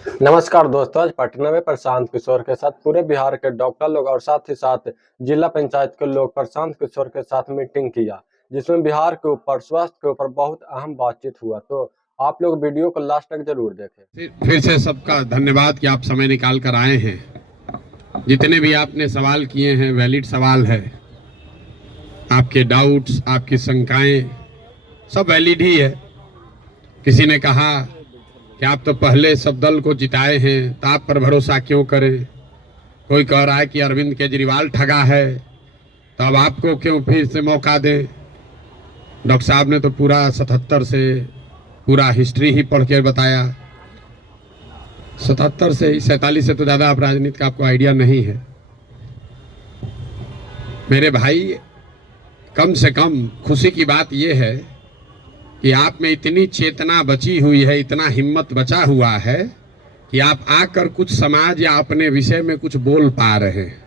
नमस्कार दोस्तों, आज पटना में प्रशांत किशोर के साथ पूरे बिहार के डॉक्टर लोग और साथ ही साथ जिला पंचायत के लोग प्रशांत किशोर के साथ मीटिंग किया, जिसमें बिहार के ऊपर स्वास्थ्य के ऊपर बहुत अहम बातचीत हुआ। तो आप लोग वीडियो को लास्ट तक जरूर देखें। फिर से सबका धन्यवाद कि आप समय निकाल कर आए हैं। जितने भी आपने सवाल किए हैं वैलिड सवाल है, आपके डाउट्स, आपकी शंकाएं सब वैलिड ही है। किसी ने कहा कि आप तो पहले सब दल को जिताए हैं तो आप पर भरोसा क्यों करें। कोई कह रहा है कि अरविंद केजरीवाल ठगा है तो अब आपको क्यों फिर से मौका दें। डॉक्टर साहब ने तो पूरा 77 से पूरा हिस्ट्री ही पढ़ के बताया। 77 से 47 से तो ज़्यादा आप राजनीति का आपको आइडिया नहीं है। मेरे भाई, कम से कम खुशी की बात यह है कि आप में इतनी चेतना बची हुई है, इतना हिम्मत बचा हुआ है कि आप आकर कुछ समाज या अपने विषय में कुछ बोल पा रहे हैं।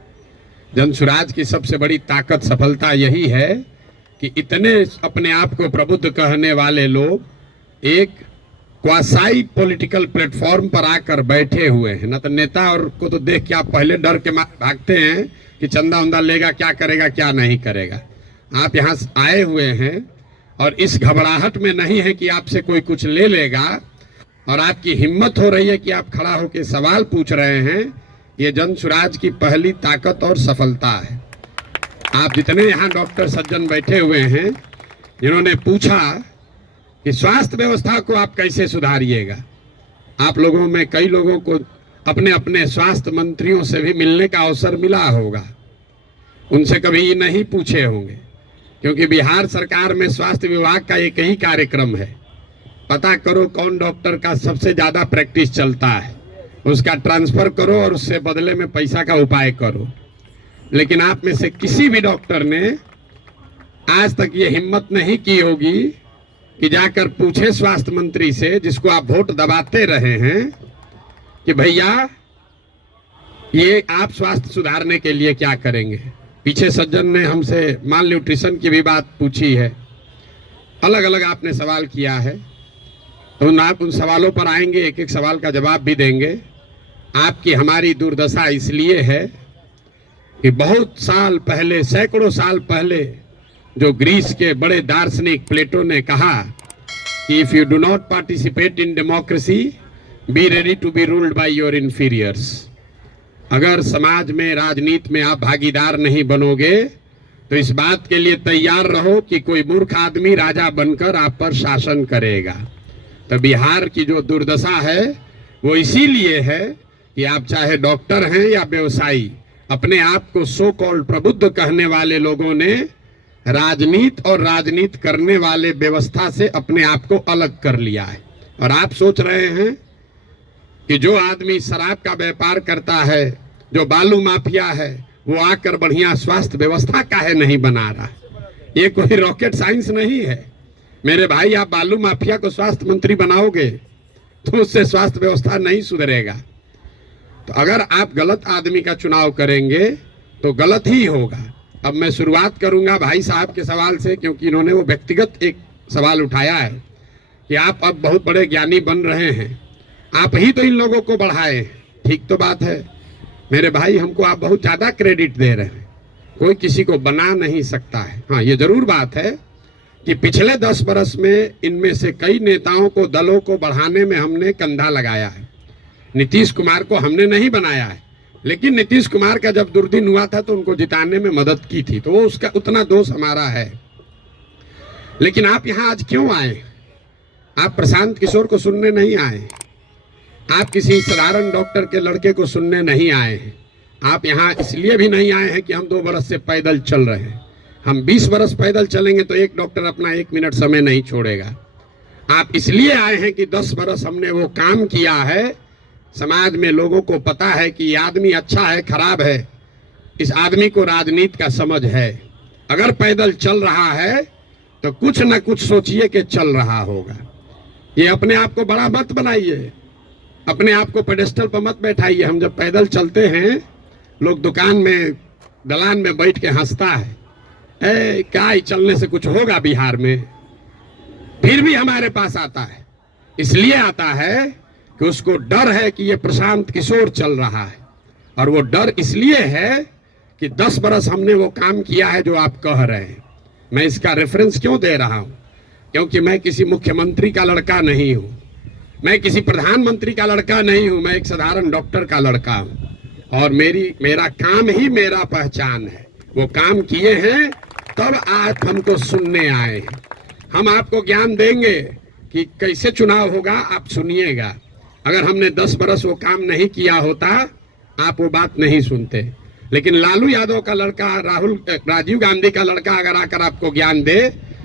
जनसुराज की सबसे बड़ी ताकत, सफलता यही है कि इतने अपने आप को प्रबुद्ध कहने वाले लोग एक क्वासाई पॉलिटिकल प्लेटफॉर्म पर आकर बैठे हुए हैं। न तो नेता और को तो देख के आप पहले डर के भागते हैं कि चंदा उंदा लेगा, क्या करेगा क्या नहीं करेगा। आप यहाँ आए हुए हैं और इस घबराहट में नहीं है कि आपसे कोई कुछ ले लेगा, और आपकी हिम्मत हो रही है कि आप खड़ा होकर सवाल पूछ रहे हैं। ये जनसुराज की पहली ताकत और सफलता है। आप जितने यहाँ डॉक्टर सज्जन बैठे हुए हैं, जिन्होंने पूछा कि स्वास्थ्य व्यवस्था को आप कैसे सुधारिएगा, आप लोगों में कई लोगों को अपने अपने स्वास्थ्य मंत्रियों से भी मिलने का अवसर मिला होगा। उनसे कभी ये नहीं पूछे होंगे, क्योंकि बिहार सरकार में स्वास्थ्य विभाग का एक ही कार्यक्रम है, पता करो कौन डॉक्टर का सबसे ज्यादा प्रैक्टिस चलता है, उसका ट्रांसफर करो और उससे बदले में पैसा का उपाय करो। लेकिन आप में से किसी भी डॉक्टर ने आज तक ये हिम्मत नहीं की होगी कि जाकर पूछे स्वास्थ्य मंत्री से, जिसको आप वोट दबाते रहे हैं, कि भैया ये आप स्वास्थ्य सुधारने के लिए क्या करेंगे। पीछे सज्जन ने हमसे माल न्यूट्रिशन की भी बात पूछी है, अलग अलग आपने सवाल किया है, तो आप उन सवालों पर आएंगे, एक एक सवाल का जवाब भी देंगे। आपकी हमारी दुर्दशा इसलिए है कि बहुत साल पहले, सैकड़ों साल पहले, जो ग्रीस के बड़े दार्शनिक प्लेटो ने कहा कि if you do not participate in democracy, be ready to be ruled by your inferiors. अगर समाज में, राजनीति में आप भागीदार नहीं बनोगे तो इस बात के लिए तैयार रहो कि कोई मूर्ख आदमी राजा बनकर आप पर शासन करेगा। तो बिहार की जो दुर्दशा है वो इसीलिए है कि आप चाहे डॉक्टर हैं या व्यवसायी, अपने आप को सो कॉल्ड प्रबुद्ध कहने वाले लोगों ने राजनीति और राजनीति करने वाले व्यवस्था से अपने आप को अलग कर लिया है। और आप सोच रहे हैं कि जो आदमी शराब का व्यापार करता है, जो बालू माफिया है, वो आकर बढ़िया स्वास्थ्य व्यवस्था काहे नहीं बना रहा। ये कोई रॉकेट साइंस नहीं है मेरे भाई। आप बालू माफिया को स्वास्थ्य मंत्री बनाओगे तो उससे स्वास्थ्य व्यवस्था नहीं सुधरेगा। तो अगर आप गलत आदमी का चुनाव करेंगे तो गलत ही होगा। अब मैं शुरुआत करूंगा भाई साहब के सवाल से, क्योंकि इन्होंने वो व्यक्तिगत एक सवाल उठाया है कि आप अब बहुत बड़े ज्ञानी बन रहे हैं, आप ही तो इन लोगों को बढ़ाए। ठीक तो बात है मेरे भाई, हमको आप बहुत ज़्यादा क्रेडिट दे रहे हैं, कोई किसी को बना नहीं सकता है। हाँ, ये जरूर बात है कि पिछले 10 बरस में इनमें से कई नेताओं को, दलों को बढ़ाने में हमने कंधा लगाया है। नीतीश कुमार को हमने नहीं बनाया है, लेकिन नीतीश कुमार का जब दुर्दिन हुआ था तो उनको जिताने में मदद की थी, तो वो उसका उतना दोष हमारा है। लेकिन आप यहाँ आज क्यों आए? आप प्रशांत किशोर को सुनने नहीं आए, आप किसी साधारण डॉक्टर के लड़के को सुनने नहीं आए हैं। आप यहाँ इसलिए भी नहीं आए हैं कि हम 2 बरस से पैदल चल रहे हैं। हम 20 बरस पैदल चलेंगे तो एक डॉक्टर अपना 1 मिनट समय नहीं छोड़ेगा। आप इसलिए आए हैं कि 10 बरस हमने वो काम किया है, समाज में लोगों को पता है कि ये आदमी अच्छा है, खराब है, इस आदमी को राजनीति का समझ है। अगर पैदल चल रहा है तो कुछ न कुछ सोचिए कि चल रहा होगा। ये अपने आप को बड़ा मत बनाइए, अपने आप को पेडेस्टल पर मत बैठाइए। हम जब पैदल चलते हैं, लोग दुकान में, दलान में बैठ के हंसता है, क्या ही चलने से कुछ होगा बिहार में। फिर भी हमारे पास आता है, इसलिए आता है कि उसको डर है कि ये प्रशांत किशोर चल रहा है। और वो डर इसलिए है कि 10 बरस हमने वो काम किया है जो आप कह रहे हैं। मैं इसका रेफरेंस क्यों दे रहा हूं? क्योंकि मैं किसी मुख्यमंत्री का लड़का नहीं हूं, मैं किसी प्रधानमंत्री का लड़का नहीं हूं, मैं एक साधारण डॉक्टर का लड़का हूं। और मेरा काम ही मेरा पहचान है। वो काम किए हैं तब आज हमको सुनने आए हैं। हम आपको ज्ञान देंगे कि कैसे चुनाव होगा, आप सुनिएगा। अगर हमने 10 बरस वो काम नहीं किया होता, आप वो बात नहीं सुनते। लेकिन लालू यादव का लड़का, राजीव गांधी का लड़का अगर आकर आपको ज्ञान दे,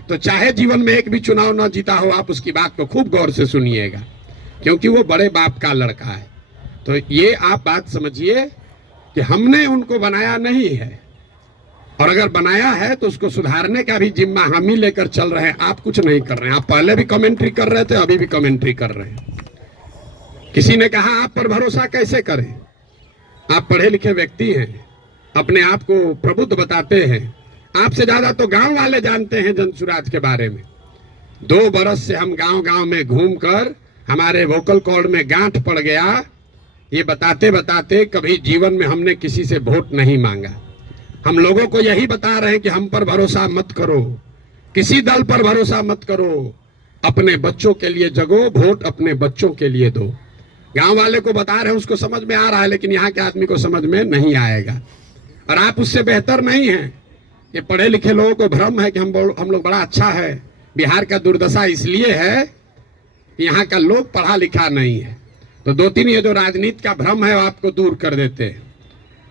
तो चाहे जीवन में एक भी चुनाव न जीता हो, आप उसकी बात को खूब गौर से सुनिएगा, क्योंकि वो बड़े बाप का लड़का है। तो ये आप बात समझिए कि हमने उनको बनाया नहीं है, और अगर बनाया है तो उसको सुधारने का भी जिम्मा हम ही लेकर चल रहे हैं। आप कुछ नहीं कर रहे हैं। आप पहले भी कमेंट्री कर रहे थे, अभी भी कमेंट्री कर रहे हैं। किसी ने कहा आप पर भरोसा कैसे करें? आप पढ़े लिखे व्यक्ति हैं, अपने आप को प्रबुद्ध बताते हैं। आपसे ज्यादा तो गांव वाले जानते हैं जनसुराज के बारे में। 2 बरस से हम गांव गांव में घूमकर हमारे वोकल कॉर्ड में गांठ पड़ गया। ये बताते बताते कभी जीवन में हमने किसी से वोट नहीं मांगा। हम लोगों को यही बता रहे हैं कि हम पर भरोसा मत करो, किसी दल पर भरोसा मत करो, अपने बच्चों के लिए जगो, वोट अपने बच्चों के लिए दो। गांव वाले को बता रहे हैं, उसको समझ में आ रहा है, लेकिन यहाँ के आदमी को समझ में नहीं आएगा। और आप उससे बेहतर नहीं हैं। ये पढ़े लिखे लोगों को भ्रम है कि हम लोग बड़ा अच्छा है। बिहार का दुर्दशा इसलिए है कि यहाँ का लोग पढ़ा लिखा नहीं है। तो 2-3 ये जो राजनीति का भ्रम है वो आपको दूर कर देते हैं।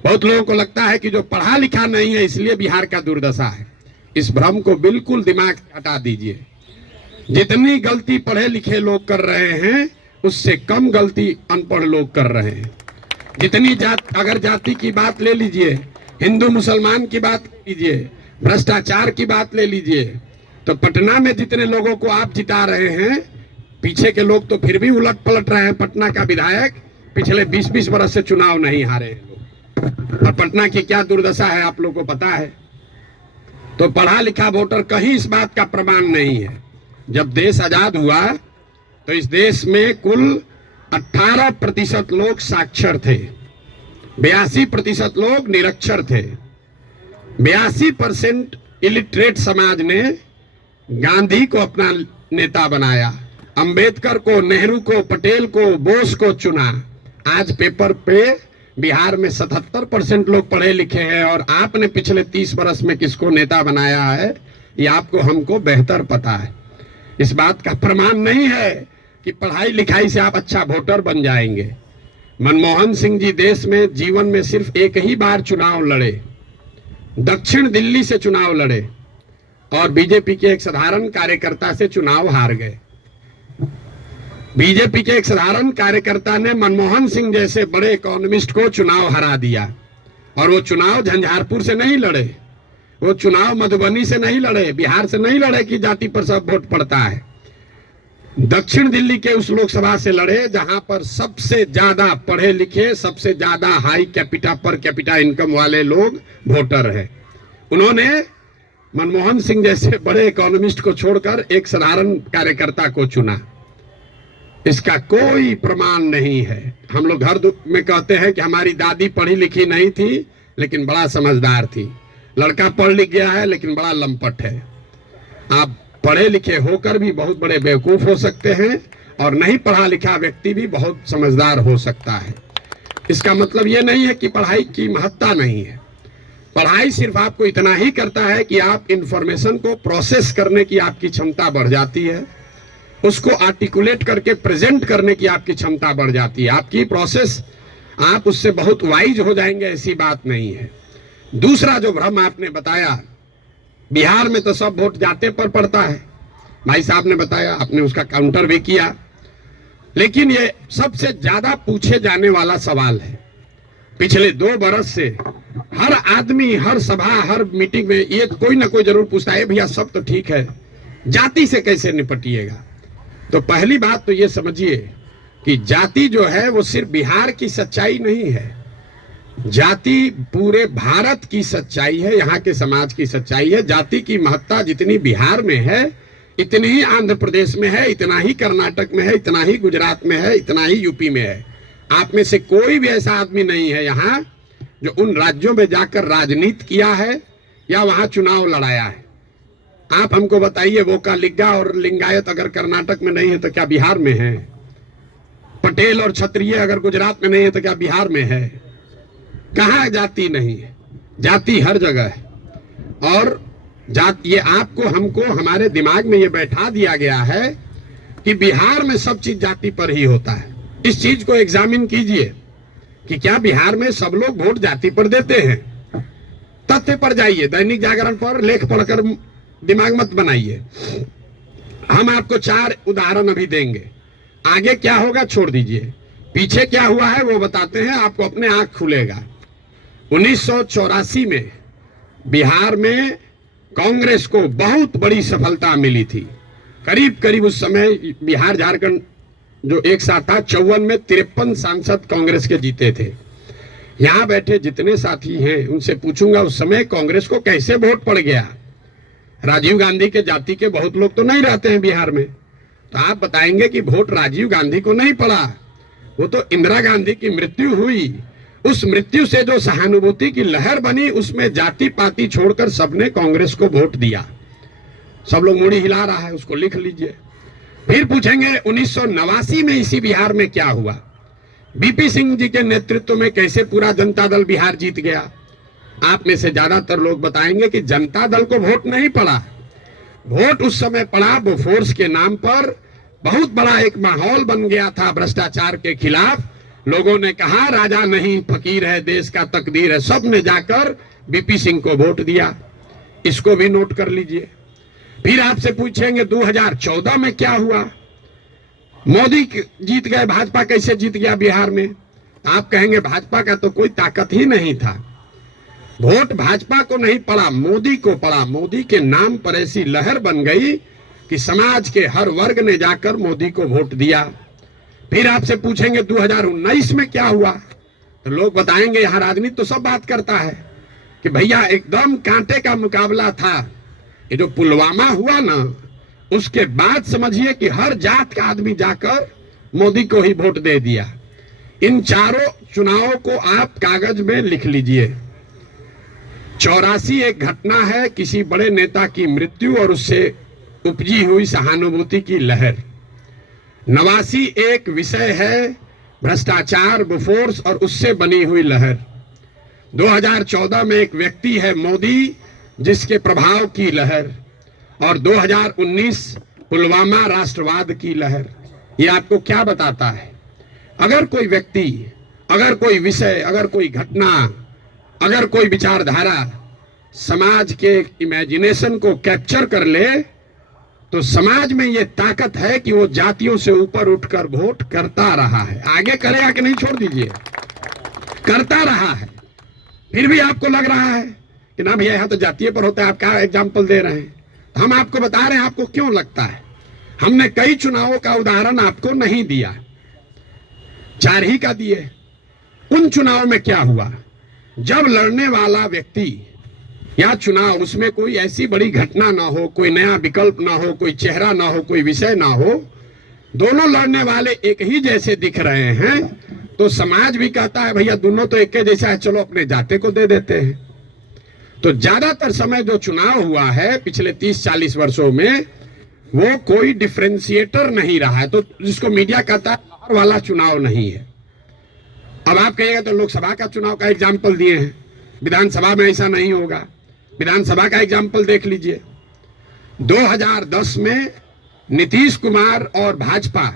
बहुत लोगों को लगता है कि जो पढ़ा लिखा नहीं है इसलिए बिहार का दुर्दशा है। इस भ्रम को बिल्कुल दिमाग से हटा दीजिए। जितनी गलती पढ़े लिखे लोग कर रहे हैं, उससे कम गलती अनपढ़ लोग कर रहे हैं। जितनी अगर जाति की बात ले लीजिए, हिंदू मुसलमान की बात ले लीजिए, भ्रष्टाचार की बात ले लीजिए, तो पटना में जितने लोगों को आप जिता रहे हैं, पीछे के लोग तो फिर भी उलट पलट रहे हैं। पटना का विधायक पिछले 20-20 बरस से चुनाव नहीं हारे हैं लोग। और पटना की क्या दुर्दशा है आप लोगों को पता है। तो पढ़ा लिखा वोटर कहीं इस बात का प्रमाण नहीं है। जब देश आजाद हुआ तो इस देश में कुल 18% लोग साक्षर थे, 82% लोग निरक्षर थे। 82% इलिटरेट समाज ने गांधी को अपना नेता बनाया, अंबेडकर को, नेहरू को, पटेल को, बोस को चुना। आज पेपर पे बिहार में 77% लोग पढ़े लिखे हैं, और आपने पिछले 30 बरस में किसको नेता बनाया है ये आपको हमको बेहतर पता है। इस बात का प्रमाण नहीं है कि पढ़ाई लिखाई से आप अच्छा वोटर बन जाएंगे। मनमोहन सिंह जी देश में जीवन में सिर्फ एक ही बार चुनाव लड़े, दक्षिण दिल्ली से चुनाव लड़े, और बीजेपी के एक साधारण कार्यकर्ता से चुनाव हार गए। बीजेपी के एक साधारण कार्यकर्ता ने मनमोहन सिंह जैसे बड़े इकोनॉमिस्ट को चुनाव हरा दिया। और वो चुनाव झंझारपुर से नहीं लड़े, वो चुनाव मधुबनी से नहीं लड़े, बिहार से नहीं लड़े कि जाति पर सब वोट पड़ता है। दक्षिण दिल्ली के उस लोकसभा से लड़े जहां पर सबसे ज्यादा पढ़े लिखे, सबसे ज्यादा high capita per capita income वाले लोग वोटर हैं। उन्होंने मनमोहन सिंह जैसे बड़े इकोनॉमिस्ट को छोड़कर एक साधारण कार्यकर्ता को चुना। इसका कोई प्रमाण नहीं है। हम लोग घर में कहते हैं कि हमारी दादी पढ़ी लिखी नहीं थी लेकिन बड़ा समझदार थी। लड़का पढ़ लिख गया है लेकिन बड़ा लंपट है। आप पढ़े लिखे होकर भी बहुत बड़े बेवकूफ हो सकते हैं, और नहीं पढ़ा लिखा व्यक्ति भी बहुत समझदार हो सकता है। इसका मतलब ये नहीं है कि पढ़ाई की महत्ता नहीं है। पढ़ाई सिर्फ आपको इतना ही करता है कि आप इंफॉर्मेशन को प्रोसेस करने की आपकी क्षमता बढ़ जाती है, उसको आर्टिकुलेट करके प्रेजेंट करने की आपकी क्षमता बढ़ जाती है। आपकी प्रोसेस, आप उससे बहुत वाइज हो जाएंगे, ऐसी बात नहीं है। दूसरा जो भ्रम आपने बताया, बिहार में तो सब वोट जाते पर पड़ता है, भाई साहब ने बताया, आपने उसका काउंटर भी किया। लेकिन ये सबसे ज्यादा पूछे जाने वाला सवाल है। पिछले 2 बरस से हर आदमी, हर सभा, हर मीटिंग में ये कोई ना कोई जरूर पूछता है, भैया सब तो ठीक है, जाति से कैसे निपटिएगा। तो पहली बात तो ये समझिए कि जाति जो है वो सिर्फ बिहार की सच्चाई नहीं है, जाति पूरे भारत की सच्चाई है, यहाँ के समाज की सच्चाई है। जाति की महत्ता जितनी बिहार में है, इतनी ही आंध्र प्रदेश में है, इतना ही कर्नाटक में है, इतना ही गुजरात में है, इतना ही यूपी में है। आप में से कोई भी ऐसा आदमी नहीं है यहाँ जो उन राज्यों में जाकर राजनीति किया है या वहां चुनाव लड़ाया है। आप हमको बताइए, वोका लिग्गा और लिंगायत अगर कर्नाटक में नहीं है तो क्या बिहार में है? पटेल और क्षत्रिय अगर गुजरात में नहीं है तो क्या बिहार में है? कहाँ जाति नहीं है? जाति हर जगह है। और जाति, ये आपको हमको हमारे दिमाग में ये बैठा दिया गया है कि बिहार में सब चीज जाति पर ही होता है। इस चीज को एग्जामिन कीजिए कि क्या बिहार में सब लोग वोट जाति पर देते हैं? तथ्य पर जाइए, दैनिक जागरण पर लेख पढ़कर दिमाग मत बनाइए। हम आपको 4 उदाहरण अभी देंगे, आगे क्या होगा छोड़ दीजिए, पीछे क्या हुआ है वो बताते हैं, आपको अपने आंख खुलेगा। 1984 में बिहार में कांग्रेस को बहुत बड़ी सफलता मिली थी। करीब करीब उस समय बिहार झारखंड जो एक साथ था, 54 में 53 सांसद कांग्रेस के जीते थे। यहां बैठे जितने साथी हैं उनसे पूछूंगा उस समय कांग्रेस को कैसे वोट पड़ गया। राजीव गांधी के जाति के बहुत लोग तो नहीं रहते हैं बिहार में, तो आप बताएंगे कि वोट राजीव गांधी को नहीं पड़ा, वो तो इंदिरा गांधी की मृत्यु हुई। उस मृत्यु से जो सहानुभूति की लहर बनी, उसमें जाति पाति छोड़कर सबने कांग्रेस को वोट दिया। सब लोग मुड़ी हिला रहा है, उसको लिख लीजिए। फिर पूछेंगे 1989 में इसी बिहार में क्या हुआ, बीपी सिंह जी के नेतृत्व में कैसे पूरा जनता दल बिहार जीत गया। आप में से ज्यादातर लोग बताएंगे कि जनता दल को वोट नहीं पड़ा, वोट उस समय पड़ा बोफोर्स के नाम पर। बहुत बड़ा एक माहौल बन गया था भ्रष्टाचार के खिलाफ। लोगों ने कहा राजा नहीं फकीर है, देश का तकदीर है, सब ने जाकर बीपी सिंह को वोट दिया। इसको भी नोट कर लीजिए। फिर आपसे पूछेंगे 2014 में क्या हुआ, मोदी जीत गए, भाजपा कैसे जीत गया बिहार में? आप कहेंगे भाजपा का तो कोई ताकत ही नहीं था, वोट भाजपा को नहीं पड़ा, मोदी को पड़ा। मोदी के नाम पर ऐसी लहर बन गई कि समाज के हर वर्ग ने जाकर मोदी को वोट दिया। फिर आपसे पूछेंगे 2019 में क्या हुआ, तो लोग बताएंगे यहाँ राजनीति तो सब बात करता है कि भैया एकदम कांटे का मुकाबला था। ये जो पुलवामा हुआ ना, उसके बाद समझिए कि हर जात का आदमी जाकर मोदी को ही वोट दे दिया। इन चारों चुनावों को आप कागज में लिख लीजिए। 84 एक घटना है, किसी बड़े नेता की मृत्यु और उससे उपजी हुई सहानुभूति की लहर। 89 एक विषय है, भ्रष्टाचार बोफोर्स और उससे बनी हुई लहर। 2014 में एक व्यक्ति है मोदी, जिसके प्रभाव की लहर। और 2019 पुलवामा राष्ट्रवाद की लहर। ये आपको क्या बताता है? अगर कोई व्यक्ति, अगर कोई विषय, अगर कोई घटना, अगर कोई विचारधारा समाज के इमेजिनेशन को कैप्चर कर ले, तो समाज में ये ताकत है कि वो जातियों से ऊपर उठकर वोट करता रहा है। आगे करेगा कि नहीं छोड़ दीजिए, करता रहा है। फिर भी आपको लग रहा है कि ना भैया यहाँ तो जातीय पर होता है, आप क्या एग्जाम्पल दे रहे हैं? हम आपको बता रहे हैं आपको क्यों लगता है। हमने कई चुनावों का उदाहरण आपको नहीं दिया, 4 ही का दिए। उन चुनावों में क्या हुआ, जब लड़ने वाला व्यक्ति या चुनाव, उसमें कोई ऐसी बड़ी घटना ना हो, कोई नया विकल्प ना हो, कोई चेहरा ना हो, कोई विषय ना हो, दोनों लड़ने वाले एक ही जैसे दिख रहे हैं, तो समाज भी कहता है भैया दोनों तो एक जैसा है, चलो अपने जाते को दे देते हैं। तो ज्यादातर समय जो चुनाव हुआ है पिछले 30-40 वर्षों में, वो कोई डिफरेंशिएटर नहीं रहा है। तो जिसको मीडिया कहता है बाहर वाला चुनाव नहीं है। अब आप कहिएगा तो लोकसभा का चुनाव का एग्जाम्पल दिए हैं, विधानसभा में ऐसा नहीं होगा। विधानसभा का एग्जाम्पल देख लीजिए। 2010 में नीतीश कुमार और भाजपा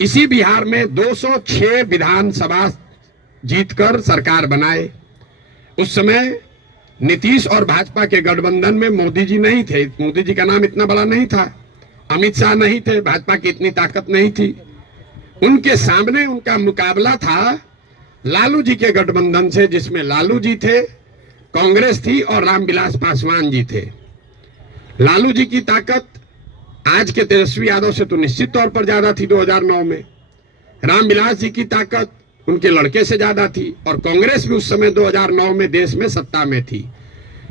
इसी बिहार में 206 विधानसभा जीतकर सरकार बनाए। उस समय नीतीश और भाजपा के गठबंधन में मोदी जी नहीं थे, मोदी जी का नाम इतना बड़ा नहीं था, अमित शाह नहीं थे, भाजपा की इतनी ताकत नहीं थी। उनके सामने उनका मुकाबला था लालू जी के गठबंधन से, जिसमें लालू जी थे, कांग्रेस थी और रामविलास पासवान जी थे। लालू जी की ताकत आज के तेजस्वी यादव से तो निश्चित तौर पर ज्यादा थी 2009 में। रामविलास जी की ताकत उनके लड़के से ज्यादा थी, और कांग्रेस भी उस समय 2009 में देश में सत्ता में थी।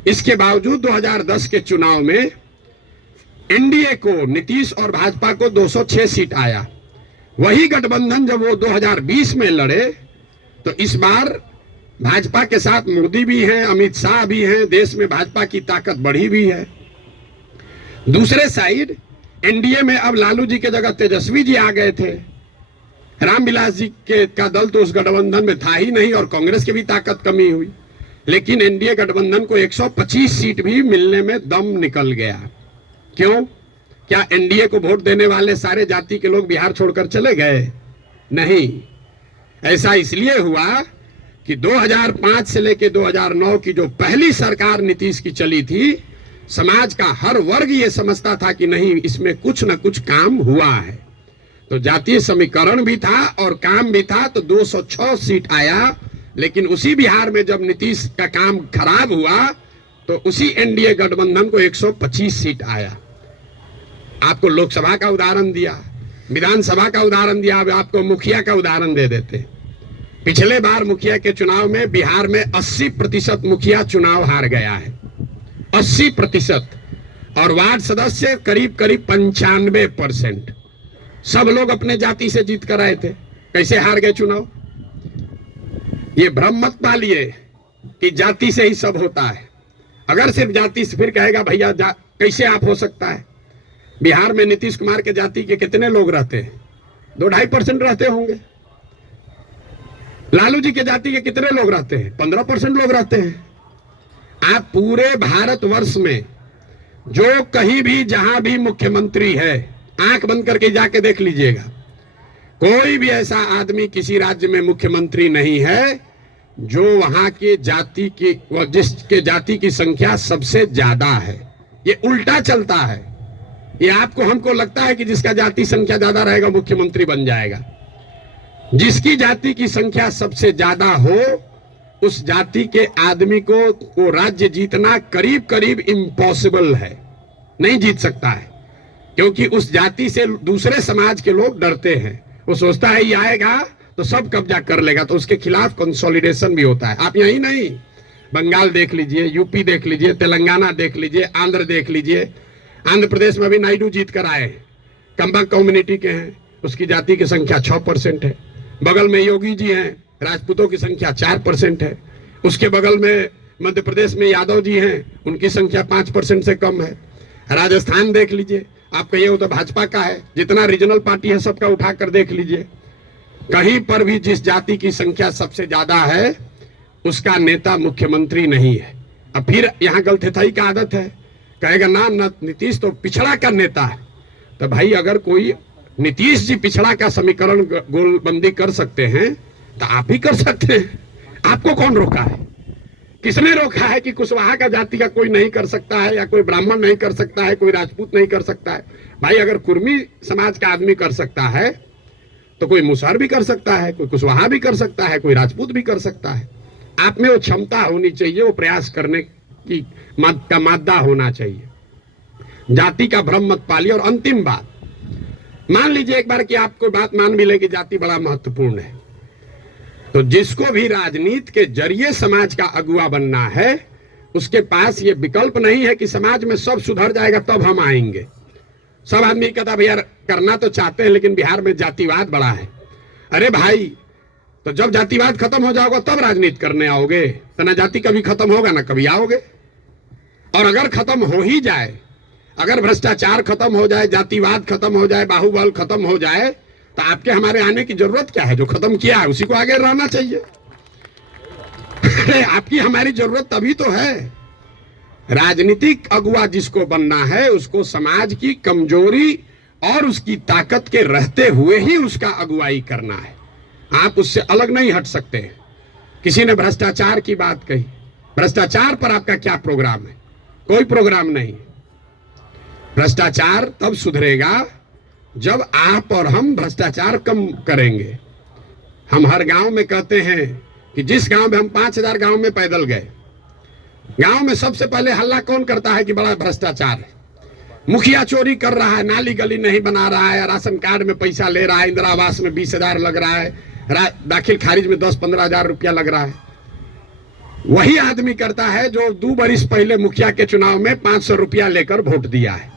इसके बावजूद 2010 के चुनाव में एनडीए को, नीतीश और भाजपा को 206 सीट आया। वही गठबंधन जब वो 2020 में लड़े तो इस बार भाजपा के साथ मोदी भी हैं, अमित शाह भी हैं, देश में भाजपा की ताकत बढ़ी भी है। दूसरे साइड एनडीए में अब लालू जी के जगह तेजस्वी जी आ गए थे। रामविलास जी का दल तो उस गठबंधन में था ही नहीं और कांग्रेस की भी ताकत कमी हुई, लेकिन एनडीए गठबंधन को 125 सीट भी मिलने में दम निकल गया। क्यों? क्या एनडीए को वोट देने वाले सारे जाति के लोग बिहार छोड़कर चले गए? नहीं, ऐसा इसलिए हुआ कि 2005 से लेकर 2009 की जो पहली सरकार नीतीश की चली थी, समाज का हर वर्ग ये समझता था कि नहीं, इसमें कुछ न कुछ काम हुआ है। तो जातीय समीकरण भी था और काम भी था, तो 206 सीट आया। लेकिन उसी बिहार में जब नीतीश का काम खराब हुआ तो उसी एनडीए गठबंधन को 125 सीट आया। आपको लोकसभा का उदाहरण दिया, विधानसभा का उदाहरण दिया, अब आपको मुखिया का उदाहरण दे देते। पिछले बार मुखिया के चुनाव में बिहार में 80% मुखिया चुनाव हार गया है, 80%, और वार्ड सदस्य करीब करीब 95%। सब लोग अपने जाति से जीत कर आए थे। कैसे हार गए चुनाव? ये भ्रम मत पालिए कि जाति से ही सब होता है। अगर सिर्फ जाति से, फिर कहेगा भैया कैसे आप हो सकता है? बिहार में नीतीश कुमार के जाति के कितने लोग रहते हैं? 2-2.5% रहते होंगे। लालू जी के जाति के कितने लोग रहते हैं? 15% लोग रहते हैं। आप पूरे भारतवर्ष में जो कहीं भी जहां भी मुख्यमंत्री है, आंख बंद करके जाके देख लीजिएगा, कोई भी ऐसा आदमी किसी राज्य में मुख्यमंत्री नहीं है जो वहां के जाति की, जिसके जाति की संख्या सबसे ज्यादा है। ये उल्टा चलता है। ये आपको हमको लगता है कि जिसका जाति संख्या ज्यादा रहेगा मुख्यमंत्री बन जाएगा। जिसकी जाति की संख्या सबसे ज्यादा हो, उस जाति के आदमी को राज्य जीतना करीब करीब इम्पॉसिबल है, नहीं जीत सकता है। क्योंकि उस जाति से दूसरे समाज के लोग डरते हैं। वो सोचता है ये आएगा तो सब कब्जा कर लेगा, तो उसके खिलाफ कंसोलिडेशन भी होता है। आप यही नहीं, बंगाल देख लीजिए, यूपी देख लीजिए, तेलंगाना देख लीजिए, आंध्र देख लीजिए। आंध्र प्रदेश में भी नायडू जीत कर आए, कंबा कम्युनिटी के हैं, उसकी जाति की संख्या 6% है। बगल में योगी जी हैं, राजपूतों की संख्या 4% है। उसके बगल में मध्य प्रदेश में यादव जी हैं, उनकी संख्या 5% से कम है। राजस्थान देख लीजिए, आप कहिए वो तो भाजपा का है, जितना रीजनल पार्टी है सबका उठाकर देख लीजिए, कहीं पर भी जिस जाति की संख्या सबसे ज्यादा है उसका नेता मुख्यमंत्री नहीं है। अब फिर यहाँ गलथेथाई का आदत है, कहेगा ना नीतीश तो पिछड़ा का नेता है। तो भाई अगर कोई नीतीश जी पिछड़ा का समीकरण गोलबंदी कर सकते हैं तो आप भी कर सकते हैं। आपको कौन रोका है? किसने रोका है कि कुशवाहा का जाति का कोई नहीं कर सकता है, या कोई ब्राह्मण नहीं कर सकता है, कोई राजपूत नहीं कर सकता है? भाई अगर कुर्मी समाज का आदमी कर सकता है तो कोई मुसहर भी कर सकता है, कोई कुशवाहा भी कर सकता है, कोई राजपूत भी कर सकता है। आप में वो क्षमता होनी चाहिए, वो प्रयास करने की का मादा होना चाहिए। जाति का भ्रम मत पालिए। और अंतिम बात, मान लीजिए एक बार कि आपको बात मान भी ले कि जाति बड़ा महत्वपूर्ण है, तो जिसको भी राजनीति के जरिए समाज का अगुवा बनना है, उसके पास ये विकल्प नहीं है कि समाज में सब सुधर जाएगा तब हम आएंगे। सब आदमी कहता भैया करना तो चाहते हैं लेकिन बिहार में जातिवाद बड़ा है। अरे भाई, तो जब जातिवाद खत्म हो जाओगे तब राजनीति करने आओगे, तो ना जाति कभी खत्म होगा ना कभी आओगे। और अगर खत्म हो ही जाए, अगर भ्रष्टाचार खत्म हो जाए, जातिवाद खत्म हो जाए, बाहुबल खत्म हो जाए, तो आपके हमारे आने की जरूरत क्या है? जो खत्म किया है उसी को आगे रहना चाहिए। आपकी हमारी जरूरत तभी तो है। राजनीतिक अगुवा जिसको बनना है उसको समाज की कमजोरी और उसकी ताकत के रहते हुए ही उसका अगुवाई करना है। आप उससे अलग नहीं हट सकते। किसी ने भ्रष्टाचार की बात कही, भ्रष्टाचार पर आपका क्या प्रोग्राम है? कोई प्रोग्राम नहीं। भ्रष्टाचार तब सुधरेगा जब आप और हम भ्रष्टाचार कम करेंगे। हम हर गांव में कहते हैं कि जिस गांव में हम 5000 गांव में पैदल गए, गांव में सबसे पहले हल्ला कौन करता है कि बड़ा भ्रष्टाचार है, मुखिया चोरी कर रहा है, नाली गली नहीं बना रहा है, राशन कार्ड में पैसा ले रहा है, इंदिरा आवास में 20,000 लग रहा है, दाखिल खारिज में 10-15 हजार रुपया लग रहा है। वही आदमी करता है जो 2 बरिस पहले मुखिया के चुनाव में 500 रुपया लेकर वोट दिया है।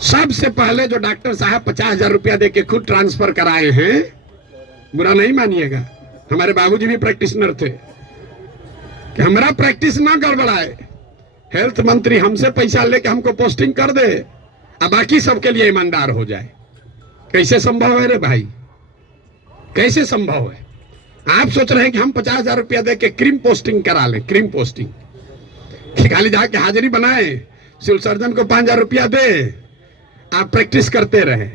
सबसे पहले जो डॉक्टर साहब 50,000 रुपया दे के खुद ट्रांसफर कराए हैं, बुरा नहीं मानिएगा, हमारे बाबूजी भी प्रैक्टिशनर थे, कि हमारा प्रैक्टिस ना गड़बड़ाए, हेल्थ मंत्री हमसे पैसा लेके हमको पोस्टिंग कर दे और बाकी सबके लिए ईमानदार हो जाए। कैसे संभव है रे भाई, कैसे संभव है? आप सोच रहे हैं कि हम 50,000 रुपया दे के क्रीम पोस्टिंग करा लें, क्रीम पोस्टिंग खाली जाके हाजिरी बनाए, सिविल सर्जन को 5,000 रुपया दे, आप प्रैक्टिस करते रहे।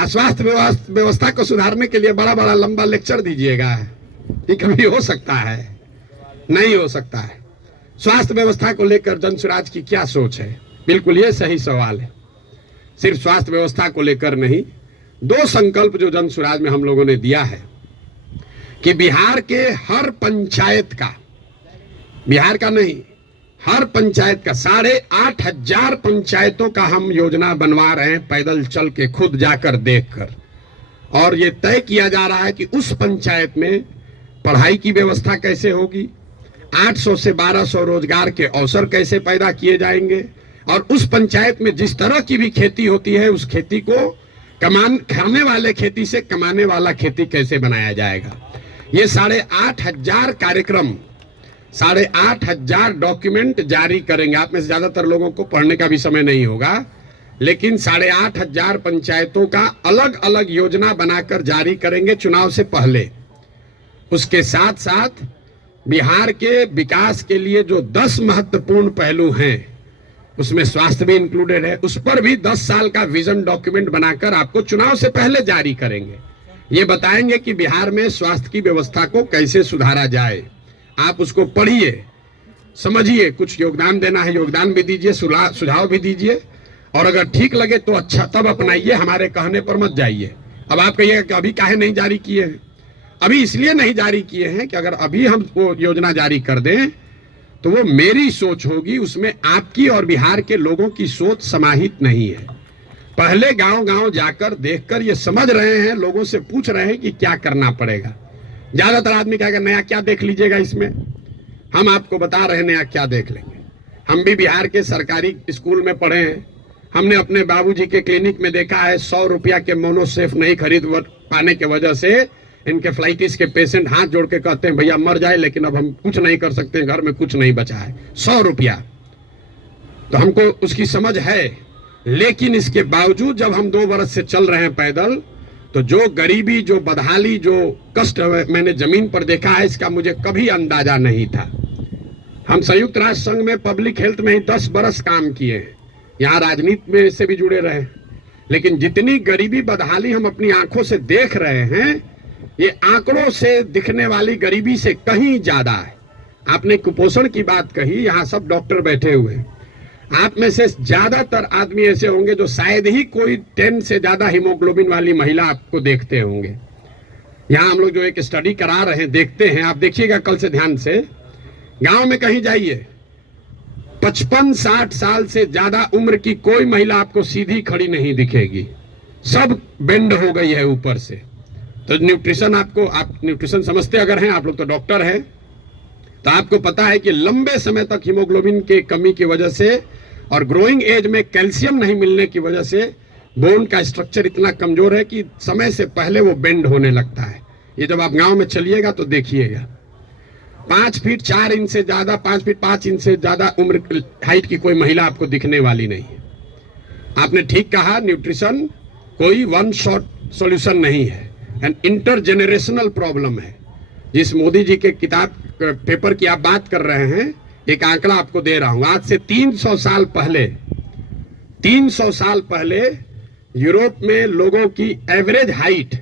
स्वास्थ्य व्यवस्था को सुधारने के लिए बड़ा बड़ा लंबा लेक्चर दीजिएगा, ये कभी हो सकता है? नहीं हो सकता है। स्वास्थ्य व्यवस्था को लेकर जनसुराज की क्या सोच है? बिल्कुल ये सही सवाल है। सिर्फ स्वास्थ्य व्यवस्था को लेकर नहीं, 2 संकल्प जो जनसुराज में हम लोगों ने दिया है कि बिहार के हर पंचायत का, बिहार का नहीं, हर पंचायत का 8,500 पंचायतों का हम योजना बनवा रहे हैं, पैदल चल के खुद जाकर देखकर। और ये तय किया जा रहा है कि उस पंचायत में पढ़ाई की व्यवस्था कैसे होगी, 800 से 1200 रोजगार के अवसर कैसे पैदा किए जाएंगे, और उस पंचायत में जिस तरह की भी खेती होती है उस खेती को खाने वाले खेती से कमाने वाला खेती कैसे बनाया जाएगा। ये 8,500 कार्यक्रम, 8,500 डॉक्यूमेंट जारी करेंगे। आप में से ज्यादातर लोगों को पढ़ने का भी समय नहीं होगा, लेकिन 8,500 पंचायतों का अलग अलग योजना बनाकर जारी करेंगे चुनाव से पहले। उसके साथ साथ बिहार के विकास के लिए जो 10 महत्वपूर्ण पहलू हैं, उसमें स्वास्थ्य भी इंक्लूडेड है, उस पर भी 10 साल का विजन डॉक्यूमेंट बनाकर आपको चुनाव से पहले जारी करेंगे। ये बताएंगे कि बिहार में स्वास्थ्य की व्यवस्था को कैसे सुधारा जाए। आप उसको पढ़िए, समझिए, कुछ योगदान देना है योगदान भी दीजिए, सुझाव भी दीजिए, और अगर ठीक लगे तो अच्छा तब अपनाइए, हमारे कहने पर मत जाइए। अब आप कहिएगा कि अभी काहे नहीं जारी किए हैं? अभी इसलिए नहीं जारी किए हैं कि अगर अभी हम वो योजना जारी कर दें तो वो मेरी सोच होगी, उसमें आपकी और बिहार के लोगों की सोच समाहित नहीं है। पहले गांव गांव जाकर देखकर ये समझ रहे हैं, लोगों से पूछ रहे हैं कि क्या करना पड़ेगा। ज्यादातर आदमी कहेगा नया क्या देख लीजिएगा इसमें, हम आपको बता रहे हैं नया क्या देख लेंगे। हम भी बिहार के सरकारी स्कूल में पढ़े हैं, हमने अपने बाबूजी के क्लिनिक में देखा है 100 रुपया के मोनोसेफ नहीं खरीद पाने की वजह से इनके फ्लाइटिस के पेशेंट हाथ जोड़ के कहते हैं भैया मर जाए, लेकिन अब हम कुछ नहीं कर सकते, घर में कुछ नहीं बचा है, 100 रुपया। तो हमको उसकी समझ है, लेकिन इसके बावजूद जब हम 2 बरस से चल रहे हैं पैदल, तो जो गरीबी, जो बदहाली, जो कष्ट मैंने जमीन पर देखा है, इसका मुझे कभी अंदाजा नहीं था। हम संयुक्त राष्ट्र संघ में पब्लिक हेल्थ में ही 10 बरस काम किए हैं, यहाँ राजनीति में से भी जुड़े रहे, लेकिन जितनी गरीबी बदहाली हम अपनी आंखों से देख रहे हैं, ये आंकड़ों से दिखने वाली गरीबी से कहीं ज्यादा है। आपने कुपोषण की बात कही, यहाँ सब डॉक्टर बैठे हुए हैं, आप में से ज्यादातर आदमी ऐसे होंगे जो शायद ही कोई 10 से ज्यादा हीमोग्लोबिन वाली महिला आपको देखते होंगे। यहाँ हम लोग जो एक स्टडी करा रहे हैं, देखते हैं, आप देखिएगा कल से ध्यान से, गांव में कहीं जाइए, 55-60 साल से ज्यादा उम्र की कोई महिला आपको सीधी खड़ी नहीं दिखेगी, सब बेंड हो गई है ऊपर से। तो न्यूट्रिशन, आप न्यूट्रिशन समझते अगर हैं, आप लोग तो डॉक्टर हैं, तो आपको पता है कि लंबे समय तक हीमोग्लोबिन के कमी की वजह से और ग्रोइंग एज में कैल्शियम नहीं मिलने की वजह से बोन का स्ट्रक्चर इतना कमजोर है कि समय से पहले वो बेंड होने लगता है। ये जब आप गांव में चलिएगा तो देखिएगा, 5 फीट 4 इंच से ज्यादा, 5 फीट 5 इंच से ज्यादा उम्र हाइट की कोई महिला आपको दिखने वाली नहीं है। आपने ठीक कहा, न्यूट्रिशन कोई वन शॉट सॉल्यूशन नहीं है, एन इंटरजेनरेशनल प्रॉब्लम है। जिस मोदी जी के किताब पेपर की आप बात कर रहे हैं, एक आंकड़ा आपको दे रहा हूं, आज से 300 साल पहले यूरोप में लोगों की एवरेज हाइट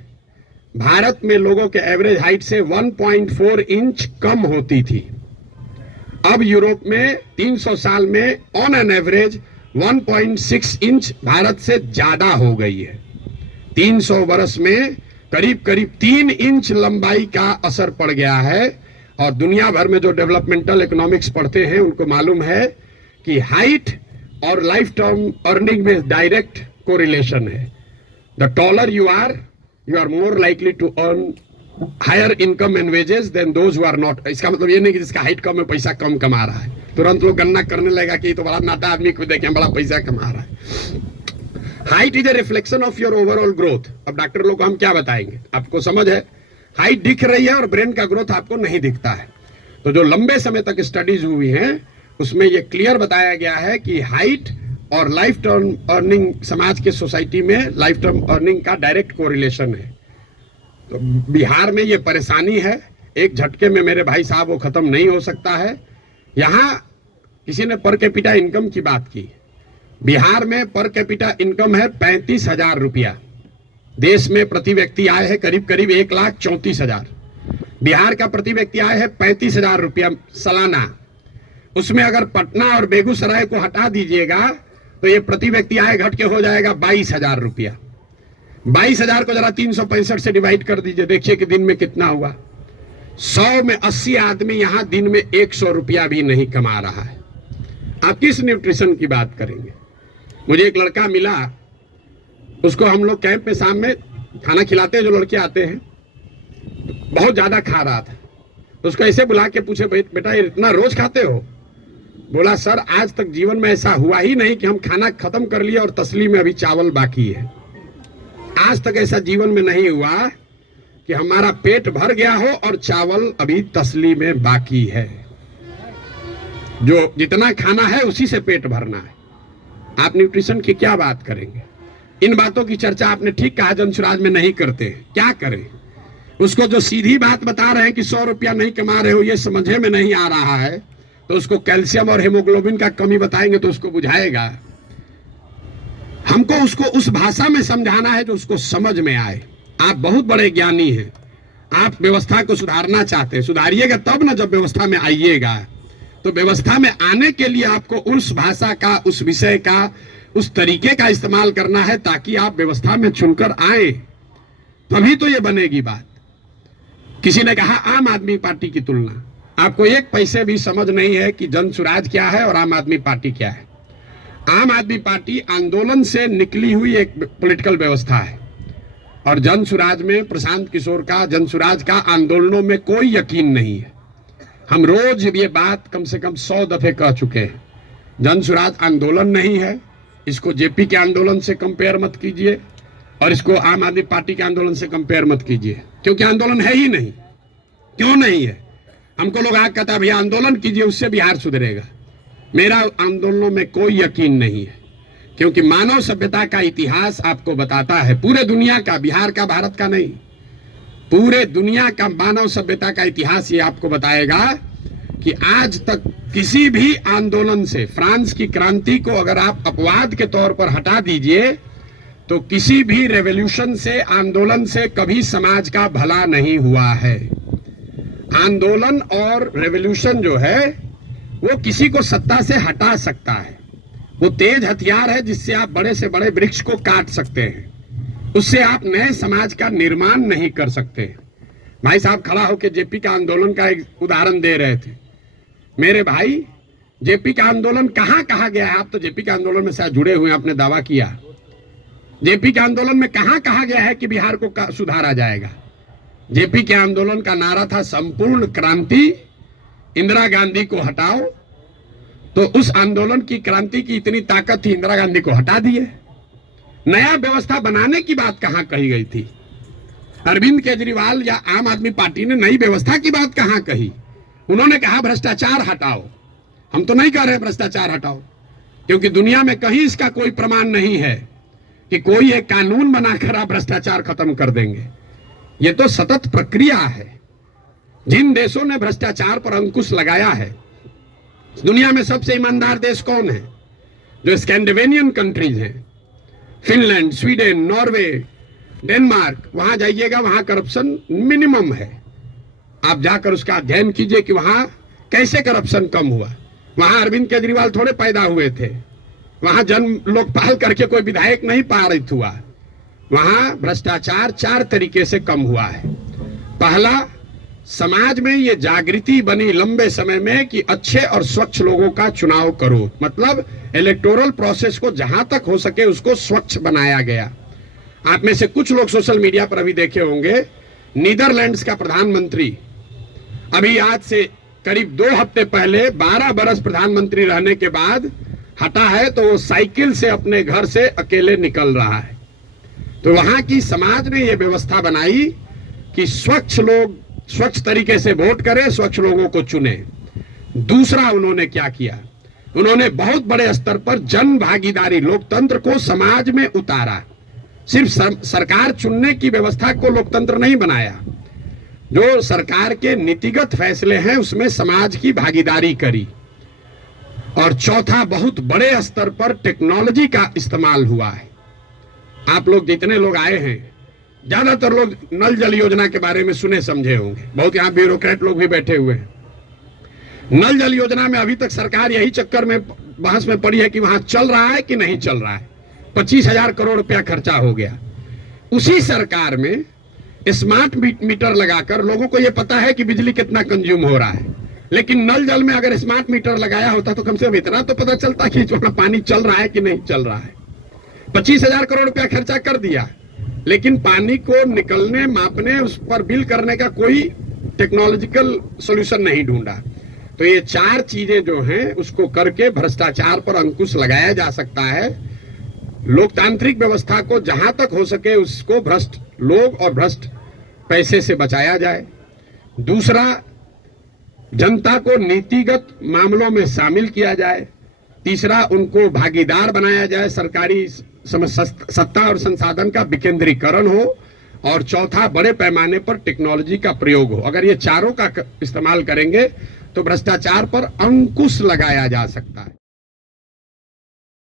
भारत में लोगों के एवरेज हाइट से 1.4 इंच कम होती थी। अब यूरोप में 300 साल में on an average 1.6 inch Bharat से ज्यादा हो गई है। 300 वर्ष में करीब करीब 3 इंच लंबाई का असर पड़ गया है। और दुनिया भर में जो डेवलपमेंटल इकोनॉमिक्स पढ़ते हैं उनको मालूम है कि हाइट और लाइफ टर्म अर्निंग में डायरेक्ट कोरिलेशन है। The taller you are more likely to earn higher income and wages than those who are not. इसका मतलब ये नहीं कि जिसका हाइट कम है पैसा कम कमा रहा है, तुरंत लोग गणना करने लगेगा कि तो बड़ा नाटा आदमी को देखें बड़ा पैसा कमा रहा है। Height is a reflection of your overall growth. अब डॉक्टर लोग को हम क्या बताएंगे, आपको समझ है, हाइट दिख रही है और ब्रेन का ग्रोथ आपको नहीं दिखता है। तो जो लंबे समय तक स्टडीज हुई हैं उसमें यह क्लियर बताया गया है कि हाइट और लाइफ टर्म अर्निंग, समाज के सोसाइटी में लाइफ टर्म अर्निंग का डायरेक्ट कोरिलेशन है। तो बिहार में ये परेशानी है, एक झटके में मेरे भाई साहब वो खत्म नहीं हो सकता है। यहाँ किसी ने पर कैपिटा इनकम की बात की। बिहार में पर कैपिटा इनकम है 35,000 रुपया। देश में प्रति व्यक्ति आय है करीब करीब 1,34,000। बिहार का प्रति व्यक्ति आय है 35,000 रुपया सालाना। उसमें अगर पटना और बेगूसराय को हटा दीजिएगा तो ये प्रति व्यक्ति आय घट के हो जाएगा 22,000 रुपया। 22,000 को जरा 365 से डिवाइड कर दीजिए, देखिए कि दिन में कितना हुआ। 100 में 80 आदमी यहाँ दिन में 100 रुपया भी नहीं कमा रहा है। आप किस न्यूट्रिशन की बात करेंगे? मुझे एक लड़का मिला, उसको हम लोग कैंप में शाम में खाना खिलाते हैं, जो लड़के आते हैं, बहुत ज्यादा खा रहा था। तो उसको ऐसे बुला के पूछे, बेटा ये इतना रोज खाते हो? बोला सर आज तक जीवन में ऐसा हुआ ही नहीं कि हम खाना खत्म कर लिए और तसली में अभी चावल बाकी है। आज तक ऐसा जीवन में नहीं हुआ कि हमारा पेट भर गया हो और चावल अभी तसली में बाकी है। जो जितना खाना है उसी से पेट भरना है। आप न्यूट्रिशन की क्या बात करेंगे? इन बातों की चर्चा आपने ठीक कहा जनसुराज में नहीं करते। क्या करें? उसको जो सीधी बात बता रहे हैं कि 100 रुपया नहीं कमा रहे हो, ये समझे में नहीं आ रहा है, तो उसको कैल्शियम और हेमोग्लोबिन का कमी बताएंगे तो उसको बुझाएगा। हमको उसको उस भाषा में समझाना है जो उसको समझ में आए। आप बहुत बड़े ज्ञानी हैं, आप व्यवस्था को सुधारना चाहते हैं, सुधारिएगा तब ना जब व्यवस्था में आइएगा। तो व्यवस्था में आने के लिए आपको उस भाषा का, उस विषय का, उस तरीके का इस्तेमाल करना है ताकि आप व्यवस्था में चुनकर आए, तभी तो ये बनेगी बात। किसी ने कहा आम आदमी पार्टी की तुलना, आपको एक पैसे भी समझ नहीं है कि जनसुराज क्या है और आम आदमी पार्टी क्या है। आम आदमी पार्टी आंदोलन से निकली हुई एक पॉलिटिकल व्यवस्था है और जनसुराज में प्रशांत किशोर का, जनसुराज का आंदोलनों में कोई यकीन नहीं है। हम रोज ये बात कम से कम 100 दफे कह चुके हैं। जनसुराज आंदोलन नहीं है, इसको जेपी के आंदोलन से कंपेयर मत कीजिए और इसको आम आदमी पार्टी के आंदोलन से कंपेयर मत कीजिए, क्योंकि आंदोलन है ही नहीं। क्यों नहीं है? हमको लोग आगे कहता है भैया आंदोलन कीजिए उससे बिहार सुधरेगा। मेरा आंदोलनों में कोई यकीन नहीं है, क्योंकि मानव सभ्यता का इतिहास आपको बताता है, पूरे दुनिया का, बिहार का, भारत का नहीं, पूरे दुनिया का मानव सभ्यता का इतिहास ये आपको बताएगा कि आज तक किसी भी आंदोलन से, फ्रांस की क्रांति को अगर आप अपवाद के तौर पर हटा दीजिए, तो किसी भी रेवोल्यूशन से, आंदोलन से कभी समाज का भला नहीं हुआ है। आंदोलन और रेवोल्यूशन जो है वो किसी को सत्ता से हटा सकता है। वो तेज हथियार है जिससे आप बड़े से बड़े वृक्ष को काट सकते हैं, उससे आप नए समाज का निर्माण नहीं कर सकते। भाई साहब खड़ा होकर जेपी का आंदोलन का एक उदाहरण दे रहे थे। मेरे भाई, जेपी का आंदोलन कहाँ कहा गया है? आप तो जेपी के आंदोलन में शायद जुड़े हुए हैं, आपने दावा किया। जेपी के आंदोलन में कहाँ कहा गया है कि बिहार को सुधारा जाएगा? जेपी के आंदोलन का नारा था संपूर्ण क्रांति, इंदिरा गांधी को हटाओ। तो उस आंदोलन की, क्रांति की इतनी ताकत थी, इंदिरा गांधी को हटा दिए। नया व्यवस्था बनाने की बात कहां कही गई थी? अरविंद केजरीवाल या आम आदमी पार्टी ने नई व्यवस्था की बात कहां कही? उन्होंने कहा भ्रष्टाचार हटाओ। हम तो नहीं कह रहे भ्रष्टाचार हटाओ, क्योंकि दुनिया में कहीं इसका कोई प्रमाण नहीं है कि कोई एक कानून बनाकर आप भ्रष्टाचार खत्म कर देंगे। ये तो सतत प्रक्रिया है। जिन देशों ने भ्रष्टाचार पर अंकुश लगाया है, दुनिया में सबसे ईमानदार देश कौन है? जो स्कैंडिनेवियन कंट्रीज हैं, फिनलैंड, स्वीडन, नॉर्वे, डेनमार्क, वहां जाइएगा, वहां करप्शन मिनिमम है। आप जाकर उसका अध्ययन कीजिए कि वहां कैसे करप्शन कम हुआ। वहां अरविंद केजरीवाल थोड़े पैदा हुए थे, वहां जन्म लोकपाल करके कोई विधायक नहीं पारित हुआ। वहां भ्रष्टाचार 4 तरीके से कम हुआ है। पहला, समाज में ये जागृति बनी लंबे समय में कि अच्छे और स्वच्छ लोगों का चुनाव करो, मतलब इलेक्टोरल प्रोसेस को जहां तक हो सके उसको स्वच्छ बनाया गया। आप में से कुछ लोग सोशल मीडिया पर अभी देखे होंगे, नीदरलैंड्स का प्रधानमंत्री अभी आज से करीब 2 हफ्ते पहले 12 बरस प्रधानमंत्री रहने के बाद हटा है तो वो साइकिल से अपने घर से अकेले निकल रहा है। तो वहां की समाज ने ये व्यवस्था बनाई कि स्वच्छ लोग स्वच्छ तरीके से वोट करें, स्वच्छ लोगों को चुने। दूसरा उन्होंने क्या किया, उन्होंने बहुत बड़े स्तर पर जन भागीदारी लोकतंत्र को समाज में उतारा। सिर्फ सरकार चुनने की व्यवस्था को लोकतंत्र नहीं बनाया, जो सरकार के नीतिगत फैसले हैं उसमें समाज की भागीदारी करी। और चौथा, बहुत बड़े स्तर पर टेक्नोलॉजी का इस्तेमाल हुआ है। आप लोग जितने लोग आए हैं, ज्यादातर लोग नल जल योजना के बारे में सुने समझे होंगे, बहुत यहाँ ब्यूरोक्रेट लोग भी बैठे हुए हैं। नल जल योजना में अभी तक सरकार यही चक्कर में बहस में पड़ी है कि वहां चल रहा है कि नहीं चल रहा है। 25,000 करोड़ रुपया खर्चा हो गया। उसी सरकार में स्मार्ट मीटर लगाकर लोगों को यह पता है कि बिजली कितना कंज्यूम हो रहा है, लेकिन नल जल में अगर स्मार्ट मीटर लगाया होता तो कम से कम इतना तो पता चलता कि जो पानी चल रहा है कि नहीं चल रहा है। 25,000 करोड़ रुपया खर्चा कर दिया, लेकिन पानी को निकलने, मापने, उस पर बिल करने का कोई टेक्नोलॉजिकल सॉल्यूशन नहीं ढूंढा। तो ये चार चीजें जो हैं उसको करके भ्रष्टाचार पर अंकुश लगाया जा सकता है। लोकतांत्रिक व्यवस्था को जहां तक हो सके उसको भ्रष्ट लोग और भ्रष्ट पैसे से बचाया जाए। दूसरा, जनता को नीतिगत मामलों में शामिल किया जाए। तीसरा, उनको भागीदार बनाया जाए, सरकारी सत्ता और संसाधन का विकेंद्रीकरण हो। और चौथा, बड़े पैमाने पर टेक्नोलॉजी का प्रयोग हो। अगर ये चारों का इस्तेमाल करेंगे तो भ्रष्टाचार पर अंकुश लगाया जा सकता है।